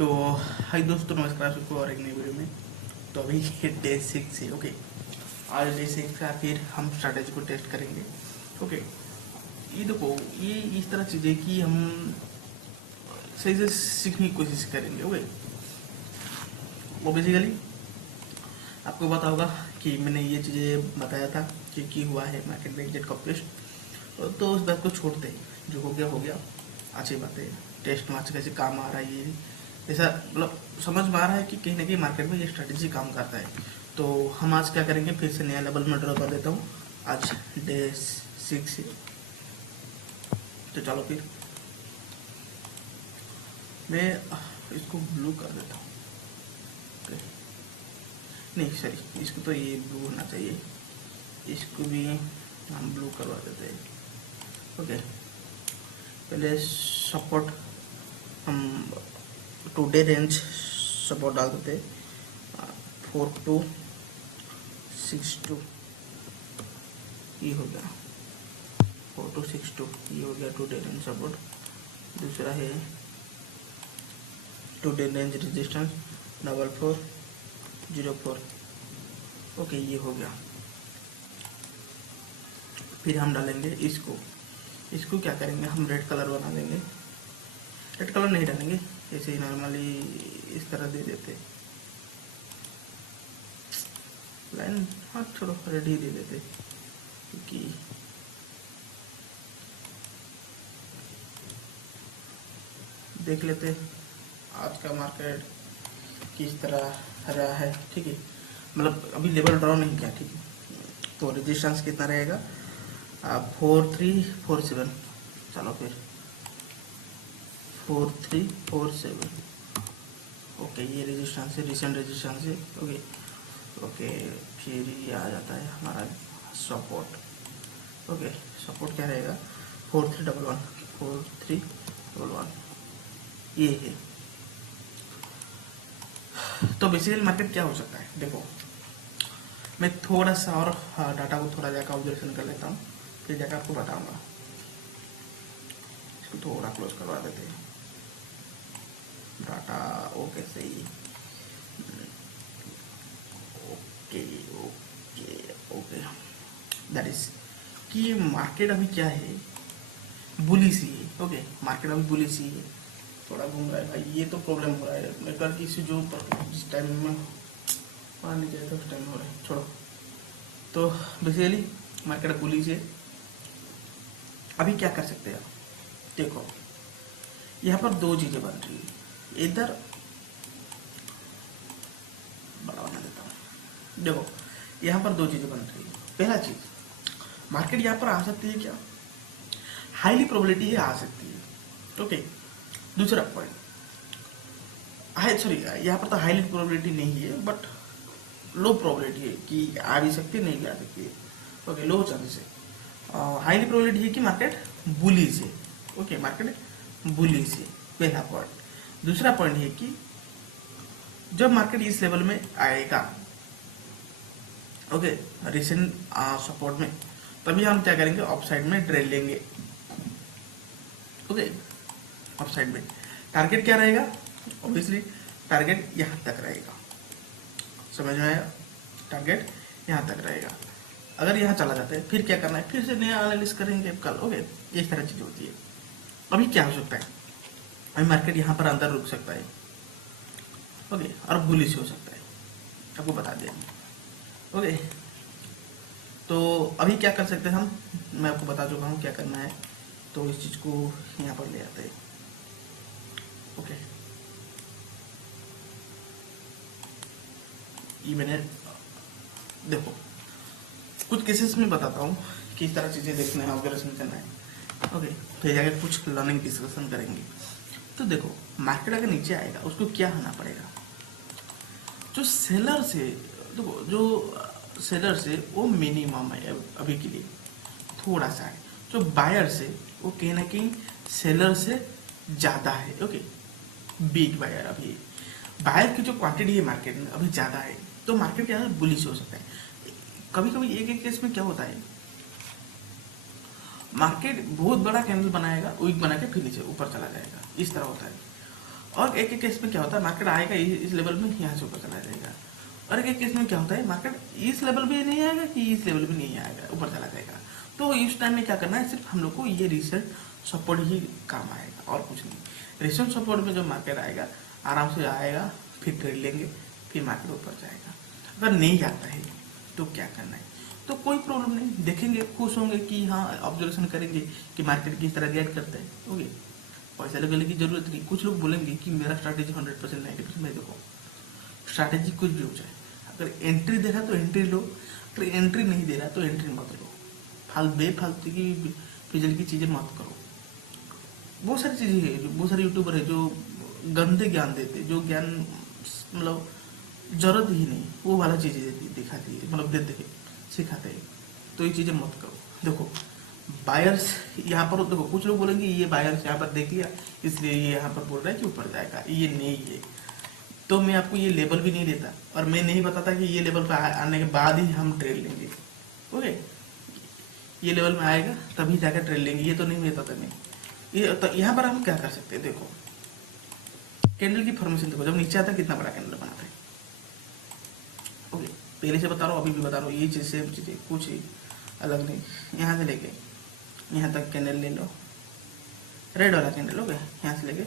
तो हाय दोस्तों, नमस्कार सबको और एक नई वीडियो में। तो अभी डे 6 है। ओके, आज डे 6 का फिर हम स्ट्रैटेजी को टेस्ट करेंगे। ओके, ये देखो, ये इस तरह चीज़ें कि हम सही से सीखने की कोशिश करेंगे। ओके, वो बेसिकली आपको पता होगा कि मैंने ये चीज़ें बताया था कि हुआ है मार्केट में एग्जिट कॉम्पिटिशन। तो उस बात को छोड़ते हैं, जो हो गया अच्छी बात है। टेस्ट मैच कैसे काम आ रहा है, ये ऐसा मतलब समझ में आ रहा है कि कहीं ना कहीं मार्केट में ये स्ट्रेटेजी काम करता है। तो हम आज क्या करेंगे, फिर से नया लेवल में ड्रॉ कर देता हूँ। आज डे 6 है, तो चलो फिर मैं इसको ब्लू कर देता हूँ। ओके, नहीं सॉरी, इसको तो ये ब्लू होना चाहिए, इसको भी हम ब्लू करवा देते हैं। ओके, पहले सपोर्ट हम 2 डे रेंज सपोर्ट डाल देते हैं। 4262 ये हो गया, 4262 ये हो गया 2 डे रेंज सपोर्ट। दूसरा है 2 डे रेंज रेजिस्टेंस 4404। ओके, ये हो गया। फिर हम डालेंगे इसको क्या करेंगे, हम रेड कलर बना देंगे। रेड कलर नहीं डालेंगे, ऐसे ही नॉर्मली इस तरह दे देते लाइन। हाँ छोड़ो, रेड ही दे देते, क्योंकि देख लेते आज का मार्केट किस तरह रहा है। ठीक है, मतलब अभी लेवल ड्रॉ नहीं किया। ठीक है, तो रेजिस्टेंस कितना रहेगा, 4347। चलो फिर 4347। ओके, ये रेजिस्टेंस है, रिसेंट रेजिस्टेंस है। ओके ओके, फिर ये आ जाता है हमारा सपोर्ट। ओके, सपोर्ट क्या रहेगा, 4311 ये है। तो बेसिकली मार्केट क्या हो सकता है, देखो मैं थोड़ा सा और डाटा को थोड़ा जाकर ऑब्जर्वेशन कर लेता हूँ, फिर जाकर आपको बताऊंगा। इसको थोड़ा क्लोज करवा देते हैं डाटा। ओके सही, okay okay okay, that is कि मार्केट अभी क्या है, बुली सी है। ओके, मार्केट अभी बुली सी है, थोड़ा घूम रहा है भाई। ये तो प्रॉब्लम हो रहा है नेटवर्क इश्यू, जो जिस टाइम में वहाँ नहीं जाए तो उस टाइम हो रहा है, छोड़ो। तो बेसिकली मार्केट बुली से अभी क्या कर सकते हैं, देखो यहाँ पर 2 चीजें बन रही है। इधर बड़ा बना देता हूँ, देखो यहाँ पर 2 चीजें बन रही है। पहला चीज, मार्केट यहाँ पर आ सकती है, क्या हाईली प्रोबेबिलिटी है आ सकती है। ओके, दूसरा पॉइंट सॉरी, यहाँ पर तो हाईली प्रोबेबिलिटी नहीं है, बट लो प्रोबेबिलिटी है कि आ भी सकती है, नहीं भी आ सकती है। ओके, लो चांसेस है। हाईली प्रोबेबिलिटी है कि मार्केट बुली से। ओके, मार्केट बुली से, पहला पॉइंट। दूसरा पॉइंट है कि जब मार्केट इस लेवल में आएगा, ओके रिसेंट सपोर्ट में, तभी हम क्या करेंगे, अपसाइड में ट्रेड लेंगे। ओके, अपसाइड में टारगेट क्या रहेगा, ऑब्वियसली टारगेट यहाँ तक रहेगा, समझ में आया, टारगेट यहाँ तक रहेगा। अगर यहाँ चला जाता है, फिर क्या करना है, फिर से नया एनालिसिस करेंगे कल। ओके, इस तरह चीज होती है। अभी क्या हो सकता है, अभी मार्केट यहाँ पर अंदर रुक सकता है। ओके, और बुलिश हो सकता है, आपको बता देंगे। ओके, तो अभी क्या कर सकते हैं हम, मैं आपको बता चुका हूँ क्या करना है। तो इस चीज को यहाँ पर ले आते हैं। ओके, ये मैंने देखो कुछ केसेस में बताता हूँ किस तरह चीजें देखना है, ऑब्जर्वेशन करना है। ओके, फिर जाके कुछ लर्निंग डिस्कशन करेंगे। तो देखो मार्केट अगर नीचे आएगा, उसको क्या होना पड़ेगा, जो सेलर से, देखो जो सेलर से वो मिनिमम है अभी के लिए, थोड़ा सा है। जो बायर से वो कहीं ना कहीं सेलर से ज्यादा है। ओके, बिग बायर, अभी बायर की जो क्वांटिटी है मार्केट में अभी ज्यादा है, तो मार्केट क्या है, बुलिश हो सकता है। कभी कभी एक केस में क्या होता है, मार्केट बहुत बड़ा कैंडल बनाएगा, वीक बना के फिर नीचे ऊपर चला जाएगा, इस तरह होता है। और एक एक केस में क्या होता है, मार्केट आएगा इस लेवल में, यहाँ से ऊपर चला जाएगा। और एक एक केस में क्या होता है, मार्केट इस लेवल भी नहीं आएगा कि इस लेवल भी नहीं आएगा, ऊपर चला जाएगा। तो इस टाइम में क्या करना है, सिर्फ हम लोग को ये रिसेंट सपोर्ट ही काम आएगा और कुछ नहीं। रिसेंट सपोर्ट में जो मार्केट आएगा आराम से आएगा, फिर ट्रेड लेंगे, फिर मार्केट ऊपर जाएगा। अगर नहीं जाता है तो क्या करना है, तो कोई प्रॉब्लम नहीं, देखेंगे, खुश होंगे कि हाँ ऑब्जर्वेशन करेंगे कि मार्केट किस तरह रिएक्ट करता है। ओके, पैसा लगाने की जरूरत नहीं। कुछ लोग बोलेंगे कि मेरा स्ट्रैटेजी 100% 90%। मैं देखो स्ट्रैटेजी कुछ भी हो जाए, अगर एंट्री दे रहा तो एंट्री लो, अगर एंट्री नहीं दे रहा तो एंट्री मत लो। बेफालतू की फिजल की चीज़ें मत करो। बहुत सारी चीज़ें हैं, बहुत सारे यूट्यूबर है जो गंदे ज्ञान देते, जो ज्ञान मतलब जरूरत ही नहीं, वो वाला चीज़ें दिखाती है, मतलब देते हैं, सिखाते हैं। तो ये चीज़ें मत करो। देखो बायर्स यहाँ पर, देखो कुछ लोग बोलेंगे ये बायर्स यहाँ पर देख लिया इसलिए ये यहाँ पर बोल रहा है कि ऊपर जाएगा, ये नहीं है। तो मैं आपको ये लेवल भी नहीं देता और मैं नहीं बताता कि ये लेवल पर आने के बाद ही हम ट्रेड लेंगे। ओके, ये लेवल में आएगा तभी जाकर ट्रेड लेंगे, ये तो नहीं बताता मैं। ये तो यहाँ पर हम क्या कर सकते हैं, देखो कैंडल की फॉर्मेशन देखो, जब नीचे आता है कितना बड़ा कैंडल बनाता है। ओके, पहले से बता रहा हूँ, अभी भी बता रहा हूँ, ये चीज़ सेम चीज़ है, कुछ ही अलग नहीं। यहाँ से लेके यहाँ तक कैंडल ले लो, रेड वाला कैंडल। ओके, यहाँ से लेके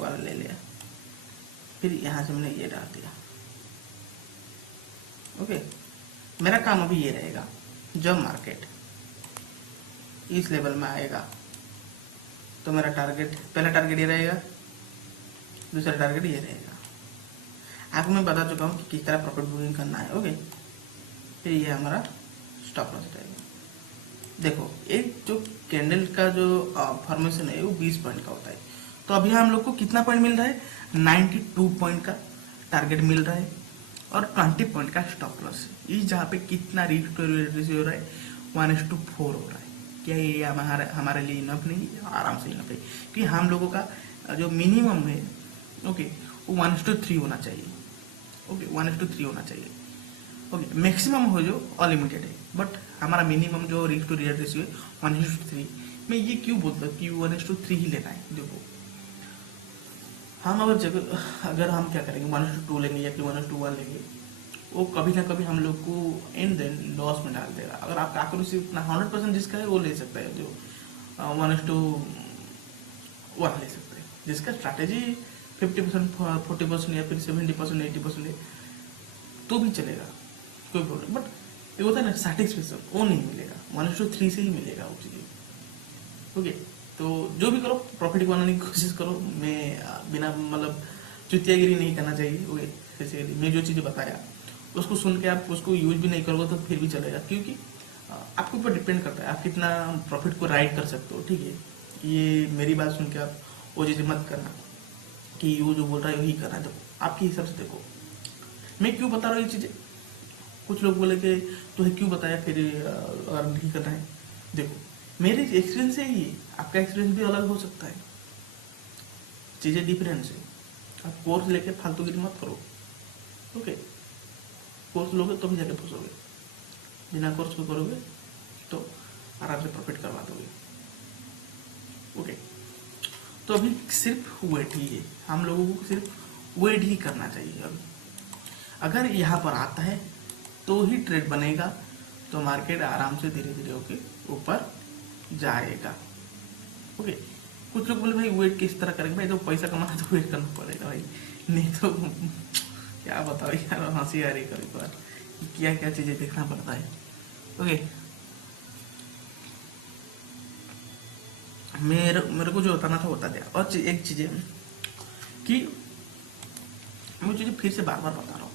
वाला ले लिया, फिर यहाँ से मैंने ये डाल दिया। ओके, मेरा काम अभी ये रहेगा, जब मार्केट इस लेवल में आएगा तो मेरा टारगेट, पहला टारगेट ये रहेगा, दूसरा टारगेट ये रहेगा। आपको मैं बता चुका हूँ कि किस तरह प्रॉफिट बुकिंग करना है। ओके, फिर ये हमारा स्टॉप लॉस रहेगा। देखो एक जो कैंडल का जो फॉर्मेशन है वो 20 पॉइंट का होता है, तो अभी हम लोग को कितना पॉइंट मिल रहा है, 92 पॉइंट का टारगेट मिल रहा है और 20 पॉइंट का स्टॉप लॉस। ये जहाँ पे कितना रिस्क टू रेशियो हो रहा है, 1:4 हो रहा है। क्या ये हमारे लिए इनफ नहीं है? आराम से इनफ है, क्योंकि हम लोगों का जो मिनिमम है ओके वो 1:3 होना चाहिए। ओके, 1:3 होना चाहिए। ओके, मैक्सिमम हो जो अनलिमिटेड है, बट हमारा मिनिमम जो रिस्क टू रिटर्न रेशियो है 1:3। मैं ये क्यों बोलता हूँ कि 1:3 ही लेना है। देखो हम अगर हम क्या करेंगे 1:2 लेंगे या फिर 1:1 लेंगे, वो कभी ना कभी हम लोग को इन देन लॉस में डाल देगा। अगर आपका एक्यूरेसी इतना 100% जिसका है वो ले सकता है, जो 1:1 ले सकता है। जिसका स्ट्रैटेजी 50%, 40% या फिर 70%, 80% है तो भी चलेगा, कोई प्रॉब्लम। बट ये होता है ना सैटिस्फैक्शन, वो नहीं मिलेगा, 1:3 से ही मिलेगा वो चीज़ें। ओके, तो जो भी करो प्रॉफिट बनाने की कोशिश करो। मैं बिना मतलब चुतियागिरी नहीं करना चाहिए। ओके, जैसे मैं जो चीज़ें बताया उसको सुन के आप उसको यूज भी नहीं करोगे तो फिर भी चलेगा, क्योंकि आपके ऊपर डिपेंड करता है आप कितना प्रॉफिट को राइड कर सकते हो। ठीक है, ये मेरी बात सुन के आप वो चीज़ें मत करना कि वो जो बोल रहा है वही करना है। देखो आपके हिसाब से देखो, मैं क्यों बता रहा हूँ ये चीज़ें। कुछ लोग बोले कि तुम्हें क्यों बताया फिर अगर नहीं करना है। देखो मेरे एक्सपीरियंस है ये, आपका एक्सपीरियंस भी अलग हो सकता है, चीज़ें डिफरेंस है। आप कोर्स लेके फालतूगिरी मत करो। ओके, कोर्स लोगे तो भी जाके फंसोगे, बिना कोर्स को करोगे तो आराम से प्रॉफिट करवा दोगे। ओके, तो अभी सिर्फ वेट ही है, हम लोगों को सिर्फ वेट ही करना चाहिए। अभी अगर यहाँ पर आता है तो ही ट्रेड बनेगा, तो मार्केट आराम से धीरे धीरे होके ऊपर जाएगा। ओके, कुछ लोग बोले भाई वेट किस तरह करेंगे, भाई तो पैसा कमाना तो वेट करना पड़ेगा भाई, नहीं तो क्या बताओ यार, हंसी आ रही कभी बार, क्या क्या चीजें देखना पड़ता है। ओके, मेरे को जो बताना था बता दिया। और एक चीज है कि मैं तुझे फिर से बार बार बता रहा हूँ,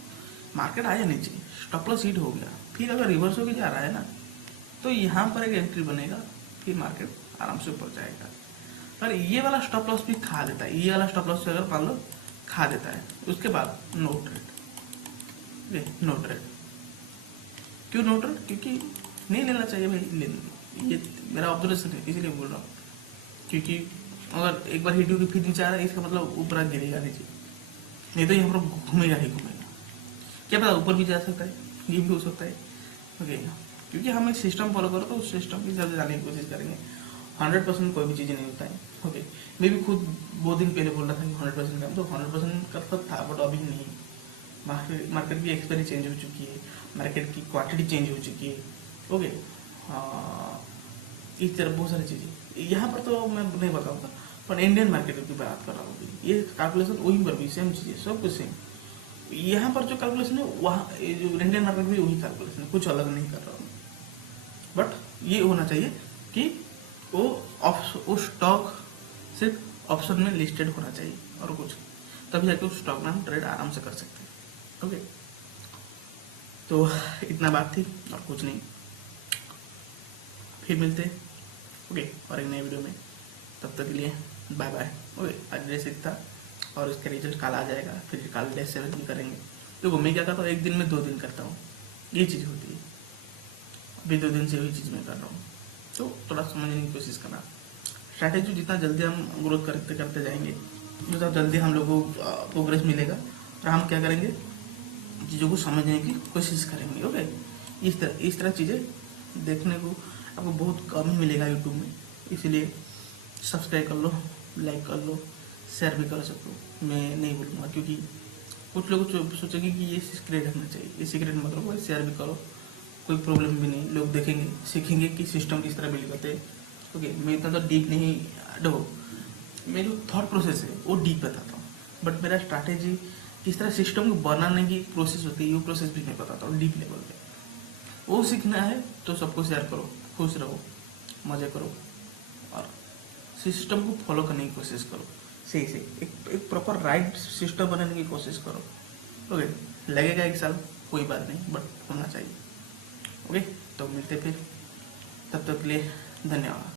मार्केट आया नीचे, स्टॉप लॉस हिट हो गया, फिर अगर रिवर्स होके जा रहा है ना तो यहाँ पर एक एंट्री बनेगा, फिर मार्केट आराम से ऊपर जाएगा। पर ये वाला स्टॉप लॉस भी खा देता है, ये वाला स्टॉप लॉस अगर मान लो खा देता है, उसके बाद नो ट्रेड। नो ट्रेड क्यों नो ट्रेड? क्योंकि नहीं लेना चाहिए भाई, ये मेरा ऑब्जर्वेशन है इसीलिए बोल रहा हूँ। क्योंकि अगर एक बार हिट होगी फिर नीचे आ रहा है, इसका मतलब ऊपर गिरेगा नीचे, नहीं तो यहाँ पर घूमेगा ही घूमेगा। क्या पता ऊपर भी जा सकता है, ये भी हो सकता है। ओके, क्योंकि हम एक सिस्टम फॉलो करो तो उस सिस्टम के हिसाब से जाने की कोशिश करेंगे। 100% कोई भी चीज़ नहीं होता है। ओके, मैं भी खुद 2 दिन पहले बोल रहा था कि 100% काम, तो 100% करता था, बट अभी नहीं। मार्केट की एक्सपायरी चेंज हो चुकी है, मार्केट की क्वांटिटी चेंज हो चुकी है। ओके, इस तरह बहुत सारी चीज़ें यहाँ पर तो मैं नहीं बताऊँगा, पर इंडियन मार्केट की बात कर रहा हूँ। ये कैलकुलेशन वहीं पर भी सेम चीज़ें, सब कुछ सेम। यहाँ पर जो कैलकुलेशन है वहाँ जो इंडियन मार्केट में वही कैलकुलेशन है, कुछ अलग नहीं कर रहा हूँ। बट ये होना चाहिए कि वो स्टॉक सिर्फ ऑप्शन में लिस्टेड होना चाहिए और कुछ, तभी जाके उस स्टॉक में हम ट्रेड आराम से कर सकते हैं। ओके, तो इतना बात थी और कुछ नहीं। फिर मिलते हैं ओके और एक नए वीडियो में, तब तक के लिए बाय बाय। ओके, आज डे 6 था और इसका रिजल्ट कल आ जाएगा, फिर कल डे 7 भी करेंगे। तो मैं क्या करता हूँ, एक दिन में 2 दिन करता हूँ, ये चीज़ होती है। अभी 2 दिन से वही चीज़ मैं कर रहा हूँ, तो थोड़ा समझने की कोशिश करना। स्ट्रैटेजी जितना जल्दी हम ग्रोथ करते करते जाएंगे, उतना जल्दी हम लोगों को प्रोग्रेस मिलेगा, और हम क्या करेंगे, चीज़ों को समझने की कोशिश करेंगे। ओके, इस तरह चीज़ें देखने को आपको बहुत कम ही मिलेगा यूट्यूब में, इसलिए सब्सक्राइब कर लो, लाइक कर लो, शेयर भी कर सकते हो। मैं नहीं बोलूँगा, क्योंकि कुछ लोग सोचेंगे कि ये सीक्रेट रखना चाहिए, ये सीक्रेट मत रखो, शेयर भी करो, कोई प्रॉब्लम भी नहीं। लोग देखेंगे, सीखेंगे कि सिस्टम किस तरह बिल्ड करते हैं। ओके, मैं इतना तो डीप नहीं डो, मेरी थॉट प्रोसेस है वो डीप बताता हूँ, बट मेरा स्ट्रैटेजी किस तरह सिस्टम को बनाने की प्रोसेस होती है, वो प्रोसेस भी मैं बताता हूँ डीप लेवल पे। वो सीखना है तो सबको शेयर करो, खुश रहो, मजे करो, और सिस्टम को फॉलो करने की कोशिश करो। सही से एक प्रॉपर राइट सिस्टम बनाने की कोशिश करो। ओके, लगेगा 1 साल, कोई बात नहीं, बट होना चाहिए। ओके, तो मिलते फिर, तब तक के लिए धन्यवाद।